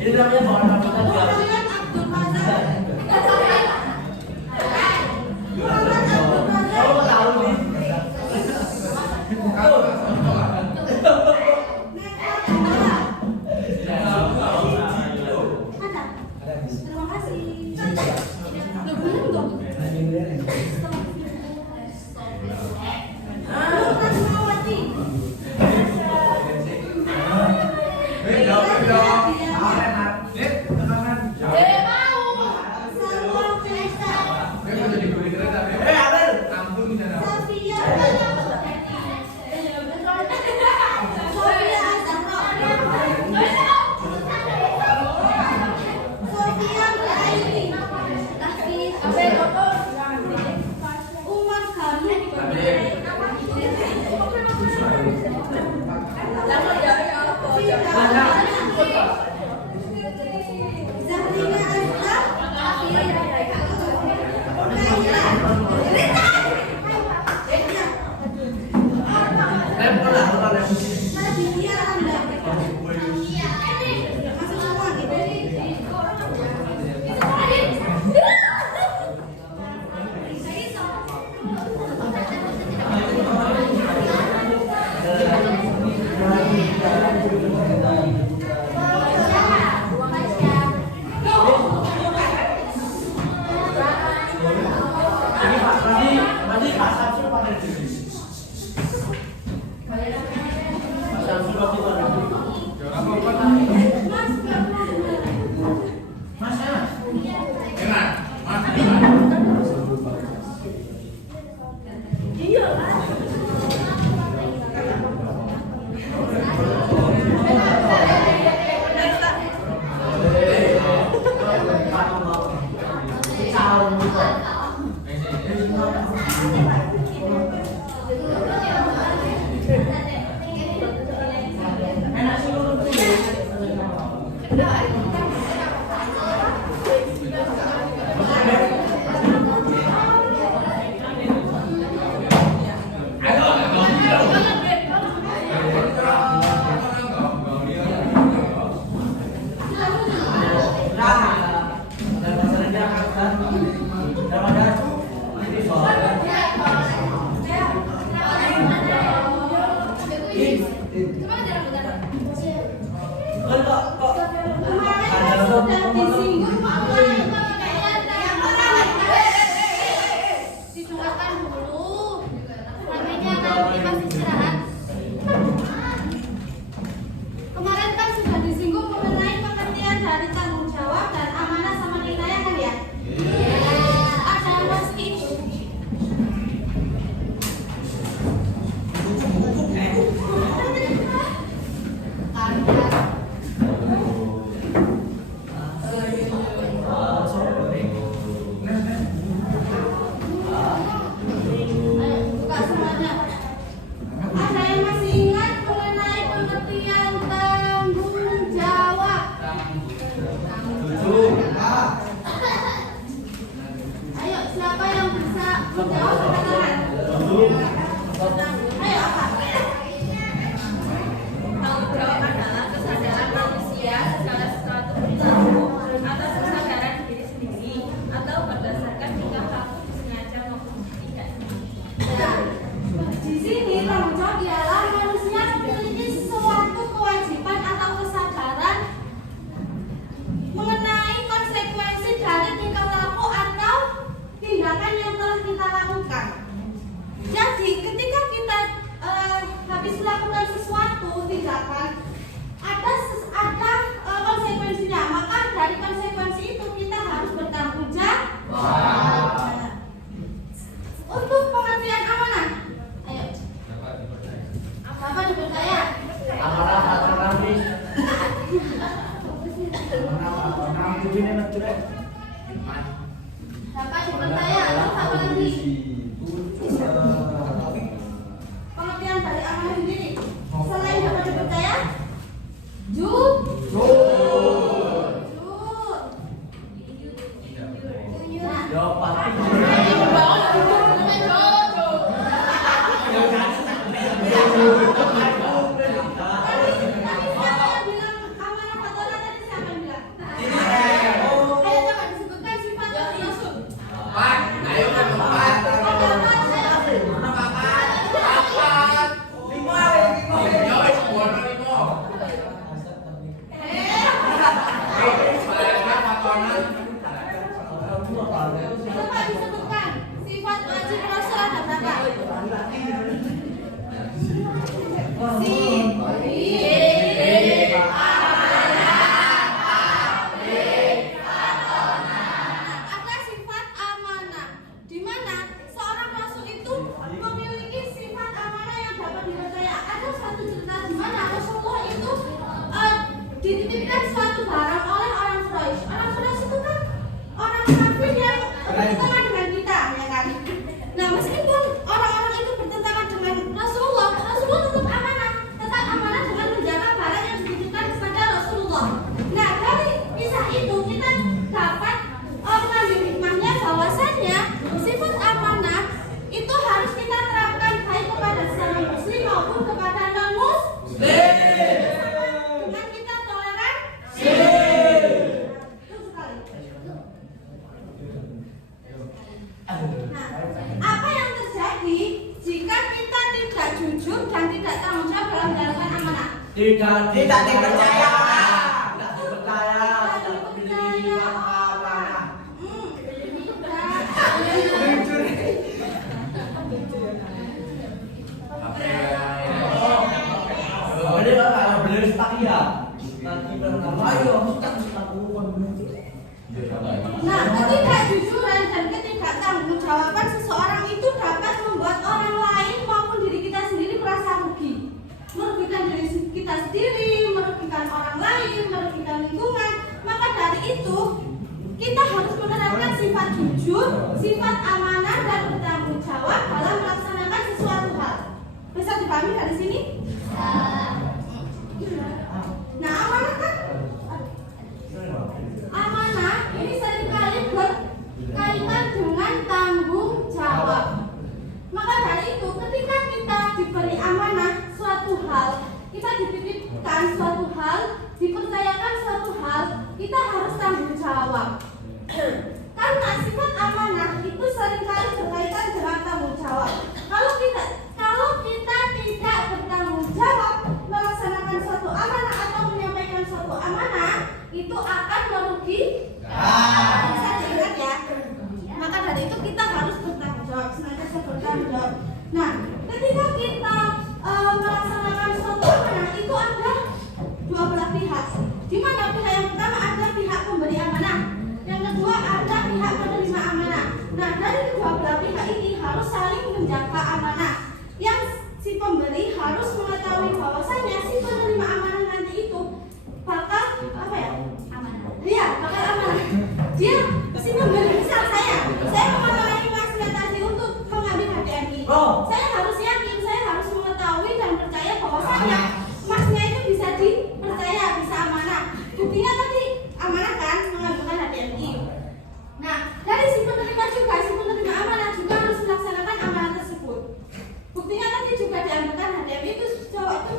Ini namanya bawaan Kok ini nanti deh. Dapat dipercaya, terus apa lagi? Pengertian dari amanah sendiri. Selain dapat dipercaya, jujur. Ya pasti. Dititipkan suatu barang oleh orang Quraisy. Orang Quraisy itu kan orang kafir yang bertentangan dengan kita, ya kan? Nah, meskipun orang-orang itu bertentangan dengan Rasulullah, Rasulullah tetap amanah dengan menjaga barang yang dititipkan kepada Rasulullah. Nah, dari kisah itu kita dapat mengambil hikmahnya bahwasannya sifat amanah itu harus kita terapkan baik kepada sesama muslim maupun kepada non-muslim. Apa yang terjadi jika kita tidak jujur dan tidak tanggung jawab dalam menjalankan amanah? Tidak dipercaya. Nah, ketidakjujuran dan ketidaktanggungjawabkan seseorang itu dapat membuat orang lain maupun diri kita sendiri merasa rugi, merugikan diri kita sendiri, merugikan orang lain, merugikan lingkungan. Maka dari itu kita harus menerapkan sifat jujur, sifat amanah dan bertanggung jawab dalam melaksanakan sesuatu hal. Bisa dipahami dari sini? Nah, amanah kan? Amanah ini seringkali berkaitan dengan tanggung jawab. Maka dari itu, ketika kita diberi amanah suatu hal, kita dititipkan suatu hal, dipercayakan suatu hal, kita harus tanggung jawab. Karena sifat amanah itu seringkali berkaitan dengan tanggung jawab. Kalau kita tidak bertanggung jawab melaksanakan suatu amanah atau menyampaikan suatu amanah, itu akan merugikan. Bisa diingat ya. Maka dari itu kita harus bertanggung jawab, senantiasa bertanggung jawab. Nah, ketika kita melaksanakan suatu amanah itu ada dua belah pihak. Di mana pihak yang pertama ada pihak pemberi amanah, yang kedua ada pihak penerima amanah. Nah, dari kedua belah pihak ini harus saling menjaga amanah. Yang si pemberi harus mengetahui bahwasanya si penerima amanah nanti itu bakal apa ya? Iya, bakal amanah. Dia si pemberi, misal saya mengalami Mas tadi untuk mengambil HDMI. Saya harus yakin, saya harus mengetahui dan percaya bahwasanya Masnya itu bisa dipercaya, bisa amanah. Buktinya tadi amanah kan mengambilkan HDMI. Nah, dari si penerima juga, si penerima amanah juga harus melaksanakan amanah tersebut. Buktinya tadi juga diambilkan HDMI itu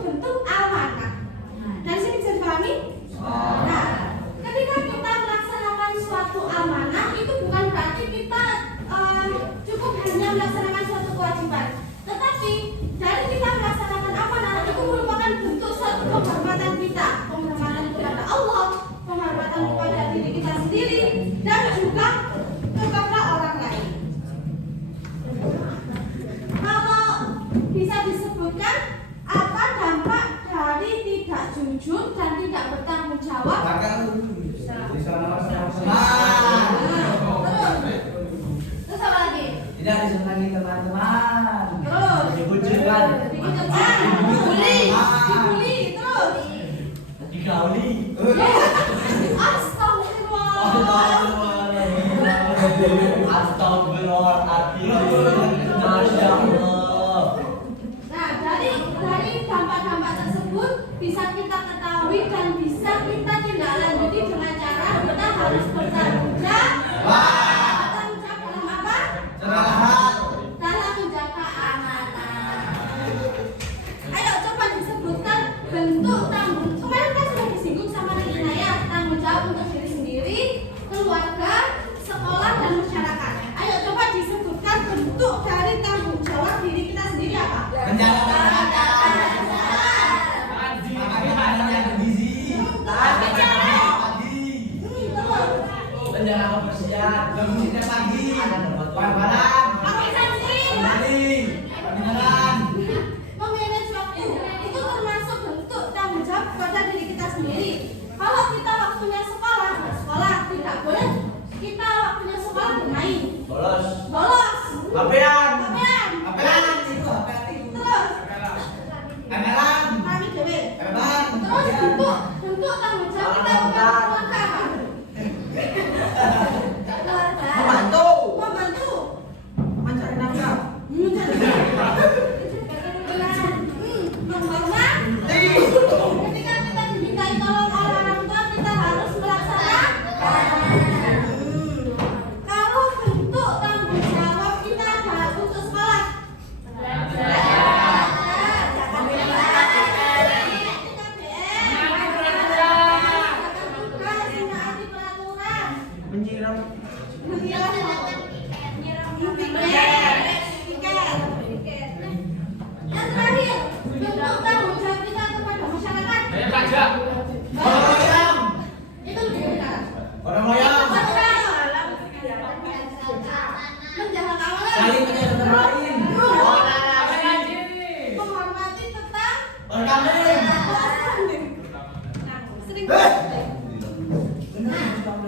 bentuk amanah. Dari sini bisa dipahami? Nah, ketika kita melaksanakan suatu amanah itu bukan berarti kita cukup hanya melaksanakan suatu kewajiban, tetapi dari kita melaksanakan amanah itu merupakan bentuk suatu penghormatan kita, penghormatan kepada Allah, penghormatan kepada diri kita sendiri, dan juga kepada orang lain. Kalau bisa disebutkan apa dampak dari tidak jujur dan tidak bertanggung jawab? Terus apa lagi? Tidak disenangi teman-teman. Terus Dibujukan. dibully, terus Digauli. astagfirullah. Astagfirullahaladzim. Masya Allah. Nah, dari dampak-dampak tersebut bisa kita ketahui dan bisa kita tindak lanjuti dengan cara kita harus bertanggung jawab. Bertanggung jawab dalam apa? Segala hal. Dalam menjaga amanah. Ayo coba disebutkan bentuk tanggung. Kemarin kan sudah disinggung sama Nina ya, tanggung jawab untuk diri sendiri, keluarga, sekolah dan masyarakat. Ayo coba disebutkan bentuk dari tanggung jawab diri kita sendiri apa? Menjaga kesehatan. Makan makanan yang bergizi. Tahan pagi. Terus. Menjaga kebersihan. Bangun setiap pagi. Barang-barang. Apa sanksi? Kembali. Peninggalan. Memanage waktu itu termasuk bentuk tanggung jawab pada diri kita sendiri. Kalau kita waktunya sekolah, sekolah tidak boleh. Kita waktunya sekolah bermain, Bolos. bolos, Hapean. kamean, Hapean itu hapean itu. terus Kameran. kami dewe. Kameran. Terus bentuk tanggung jawab kita kepada keluarga. Keluarga. Membantu. Membantu. Mencari nafkah. Menghormati. Ketika kita dimintai tolong oleh orang tua, kita harus melaksanakan. Kalau bentuk tanggung jawab kita adalah untuk sekolah. Menyiram. Yang terakhir, bentuk tanggung jawab kita kepada masyarakat. Orang moyang. Itu lebih dekat. Orang moyang. Menjaga keamanan. Saling menjaga orang lain. Menghormati tetap. Berkambing. Sering. Eh.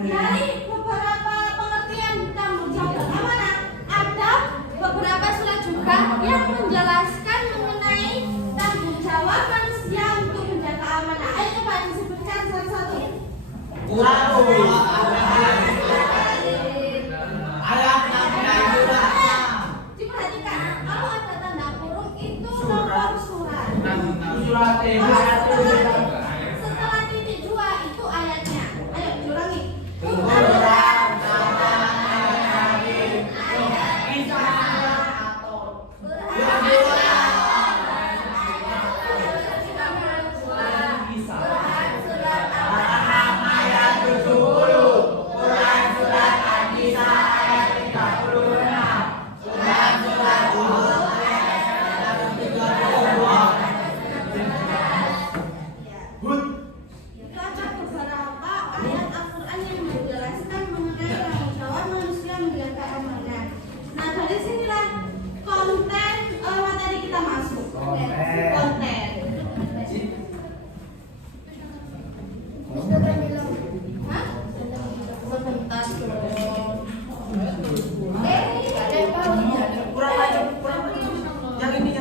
Dari beberapa pengertian tanggung jawab dan amanah, ada beberapa surat juga yang menjelaskan mengenai tanggung jawab manusia untuk menjaga amanah. Ayo coba disebutkan satu-satu. Diperhatikan, kalau ada tanda kurung itu nomor surat. Setelah titik dua itu ayatnya. Ayo diulangi. Itu ada beberapa ayat Al-Quran yang menjelaskan mengenai tanggung jawab manusia menjaga amanah. Nah, dari sinilah konten materi kita masuk. Konten. Hah? Sebentar dong. Kurang aja. Yang ini.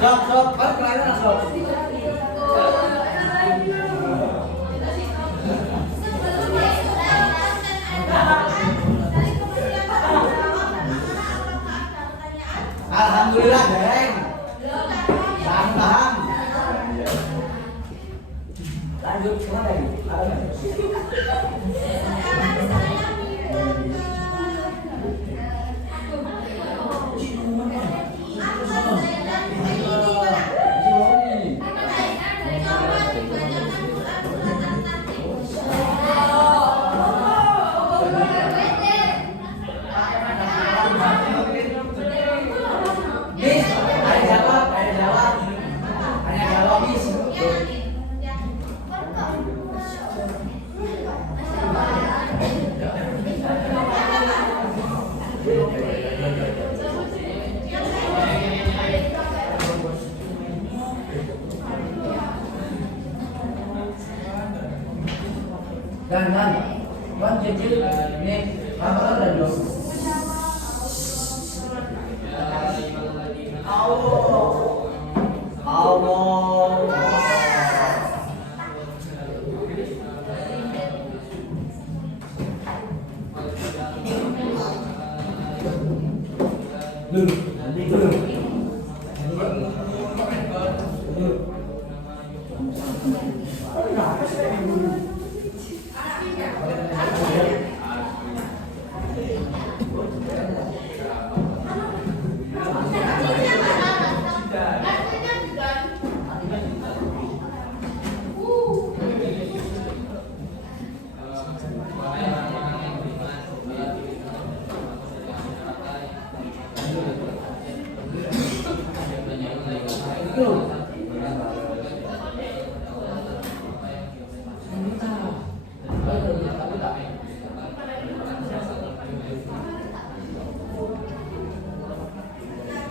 Sok, kan kalian sok. Alhamdulillah, Deng. Tahan. Lanjut kemana lagi? Dan cicil ini apa ada dong? Allah.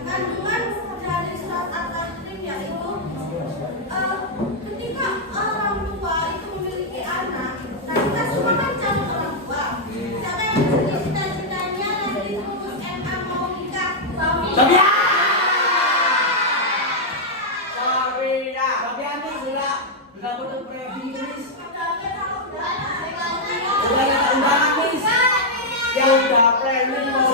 Kandungan dari surat At-Tahrim yaitu ketika orang tua itu memiliki anak, nah kita semua kan calon orang tua. Siapa yang sedih cita-citanya nanti lulus MA mau nikah? Sabia nih sudah betul previs. Sudah planning mau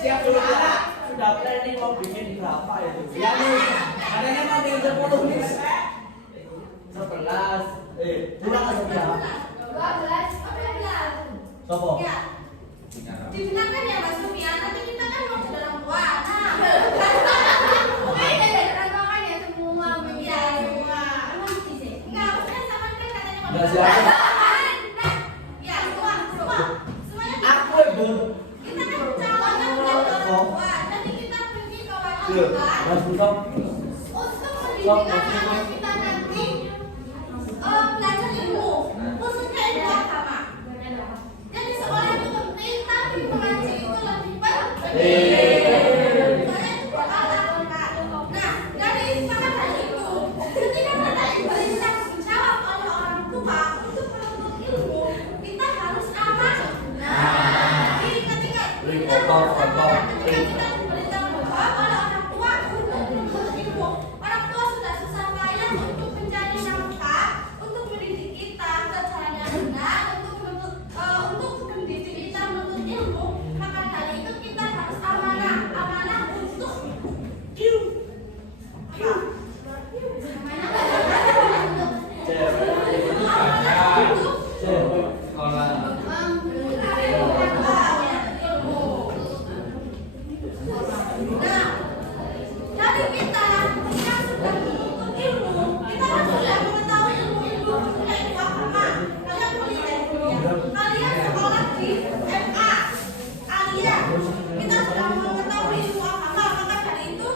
siap sudah planning mau bikin berapa itu? Ya nih, adanya mau bikin 10 nih. 11. Kurang atau berapa? 12. Sopo? Ya. Dibenarkan ya Mas Sofian, tapi kita kan mau jadi orang tua. Nah, pokoknya jadi orang tua kan ya semua. Iya, semua. Emang sih. Enggak, maksudnya sama kan katanya mau. Enggak siapa? Ya, semuanya. Aku ibu. Kita kan calon kan jadi orang tua. Jadi kita pergi ke wanita Mas Busok. untuk mendidik anak kita nanti belajar ilmu, khususnya ilmu agama. Jadi sekolah itu penting, tapi mengaji itu lebih penting. Soalnya itu berkala. Nah, dari semangat hal itu, ketika kita diberi tanggung jawab oleh orang tua untuk menuntut ilmu, kita harus amanah. Nah, jadi ketika kita diberi tanggung jawab oleh orang tua untuk menuntut ilmu, orang tua sudah susah payah untuk mencari nafkah, untuk mendidik kita ke jalan yang benar, untuk mendidik kita menuntut ilmu. Maka dari itu kita harus amanah untuk Nah, dari kita yang sudah menuntut ilmu, kita kan sudah mengetahui ilmu-ilmu yaitu agama. Kalian boleh kalian sekolah di MA, Alia, kita sudah mengetahui ilmu agama. Maka dari itu,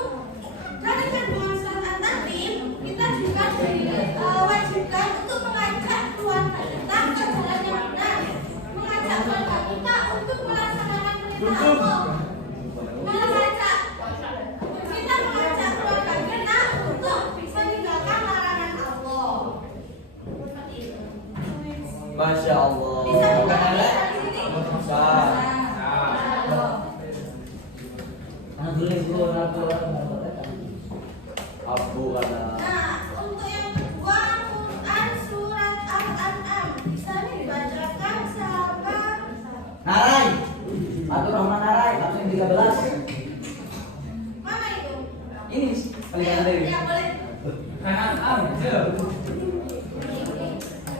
dari kandungan surat At-Tahrim, kita juga diwajibkan untuk mengajak keluarga kita ke jalan yang benar, mengajak keluarga kita untuk melaksanakan perintah Allah. Mengajak keluarga kita untuk meninggalkan larangan Allah. Seperti itu. Masya Allah. Bisa dipahami dari sini? Bisa. Abu karena. Nah, untuk yang kedua, Quran surat Al-An'am. Bisa dibacakan sahabat. Narai. Atur Rahman Narai, absen 13. Mana itu? Ini kalian dari. Ya, boleh.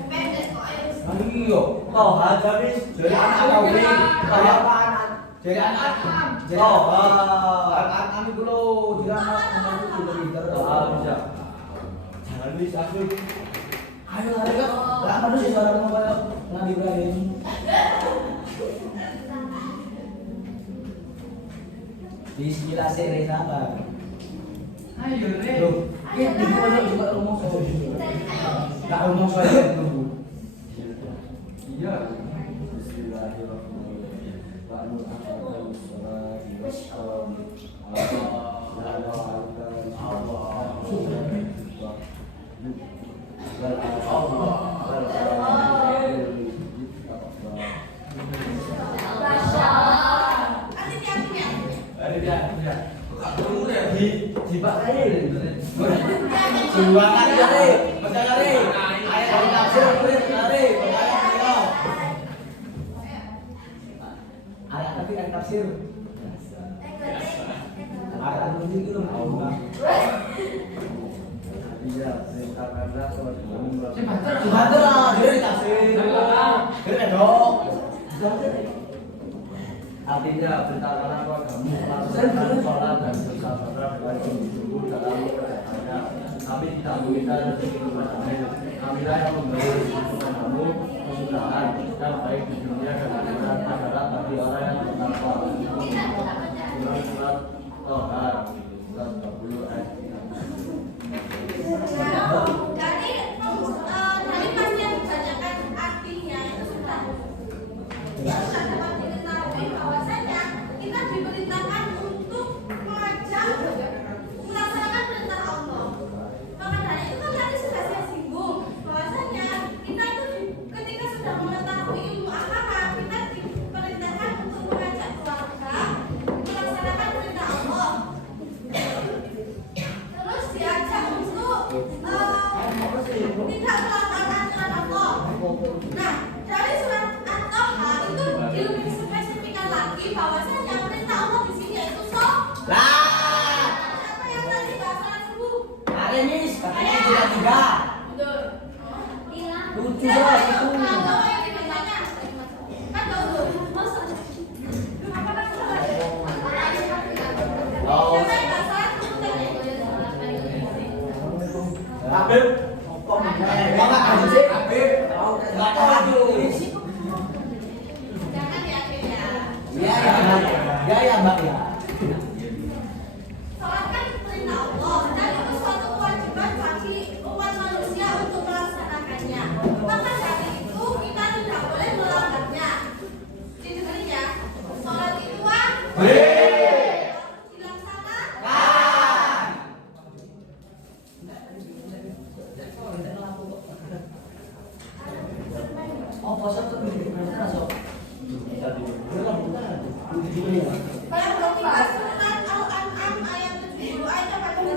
Pendek kok, ayo. Ayo, kau habis jadi anak kau ini. Kau apa anak? Jadi anak. Oh, anak kami dulu tidak mau itu lebih terus. Bisa. Jangan bisa aku. Ayo, ayo. Lama dulu sih suara mau kayak Nabi Ibrahim. Bismillah sering sabar. Ayo, Re. Loh, ya di mana juga ngomong soal itu. Enggak ngomong soal itu. Iya. Bismillahirrahmanirrahim. Wa nu'akhirul sholati wassalam. Allah. Sumbangan lari, baca lari. Ayat dari tafsir murid lari, percaya beliau. Ayat tadi kan tafsir. Ayat dulu gitu Allah. Iya, perintahkanlah Subhanallah, dia ditafsir. Dia dong. Artinya perintahkanlah kamu melaksanakan sholat dan bersabar dengan sungguh-sungguh dalam beribadah. Kami tidak meminta rezeki kepada kamu. Kamilah yang memberi rezeki kepadamu kesudahan dan baik di dunia dan akhirat adalah bagi orang yang bertakwa. Surat Tohar, surat 20 ayat 3. Tadi pasti yang dibacakan artinya itu sudah dapat diketahui bahwasanya kita diperintahkan untuk mengajak melaksanakan perintah Allah. Maka dari itu kan tadi sudah saya singgung bahwasanya kita itu ketika sudah mengetahui ilmu agama, kita diperintahkan untuk mengajak keluarga melaksanakan perintah Allah. Terus diajak untuk tidak melanggar aturan Allah. Nah, dari surat At-Taha itu lebih spesifikkan lagi bahwasanya perintah Allah di sini yaitu sholat. Apa yang tadi bahasa subuh? Ada mis, katanya tiga. Betul. Lucu banget itu. Kalau yang diperintahkan kan betul. Masa? Apa kan salah? Oh. Yang bahasa subuh tadi. Habib, kok enggak aja sih? Habib, enggak tahu. Jangan diakhirnya. Ya, Mbak ya. Sholat kan perintah Allah dan itu suatu kewajiban bagi umat manusia untuk melaksanakannya. Maka dari itu kita tidak boleh melanggarnya. Didengarin ya. Sholat itu dilaksanakan. Oh, puasa tuh di mana sok? Kalau belum dibahas surat Al-An'am ayat 70 ayat apa itu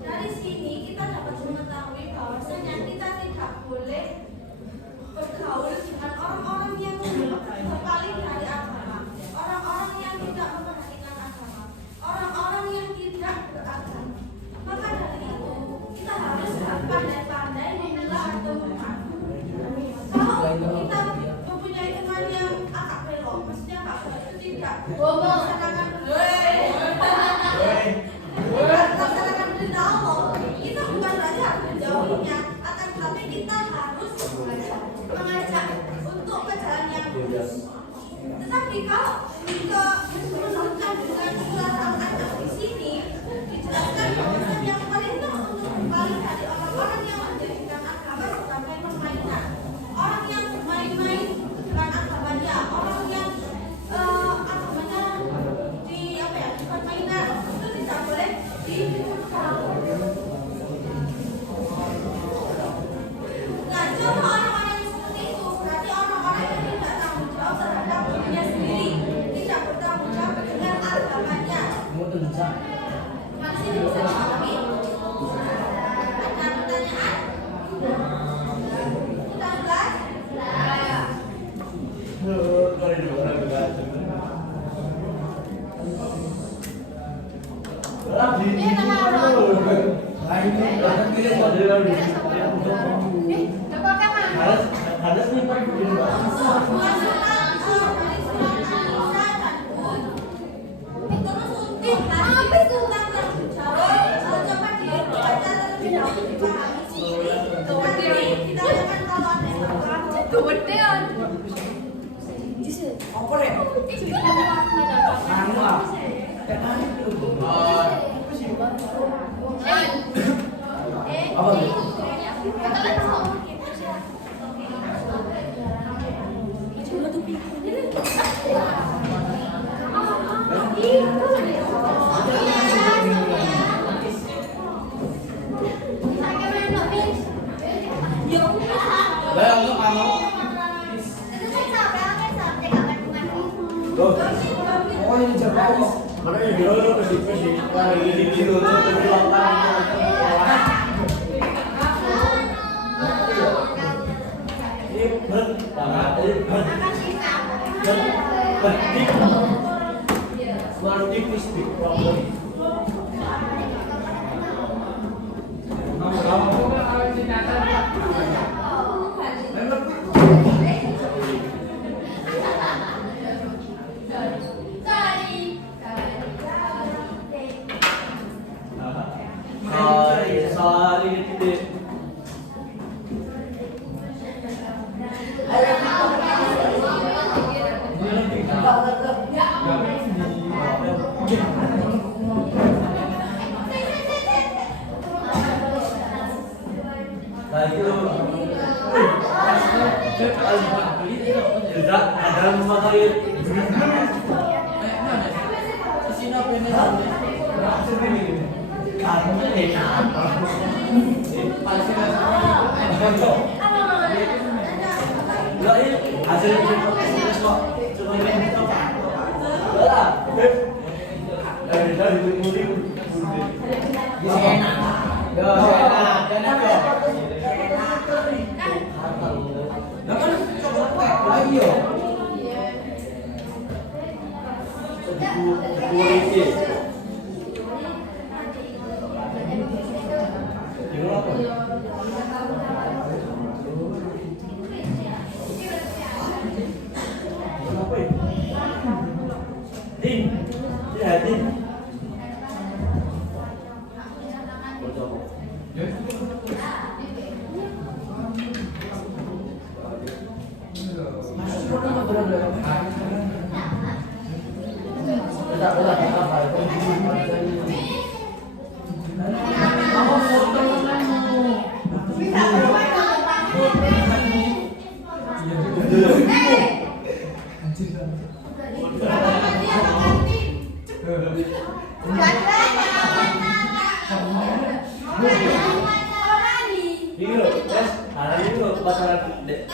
Dari sini kita dapat mengetahui bahwasanya kita tidak boleh bergaul dengan orang-orang yang berpaling dari agama, orang-orang yang tidak memperhatikan agama, orang-orang yang tidak beragama. Maka dari itu kita harus pandai-pandai memilah atau mengadu. Kalau kita mempunyai teman yang agak belok, maksudnya agak itu tidak melaksanakan melaksanakan perintah Allah, kita bukan berarti harus menjauhinya, akan tetapi kita harus mengajak untuk ke jalan yang lurus. Tetapi kalau menurutkan dengan surat Al-An'am di sini dijelaskan bahwa yang perintah untuk kembali dari orang-orang yang menjadikan agama sebagai permainan, orang yang bermain-main dengan agamanya, orang yang agamanya di permainan itu tidak boleh dilakukan. Harus nyimpan di rumah. Ini loh, guys, hari ini loh pasaran dek.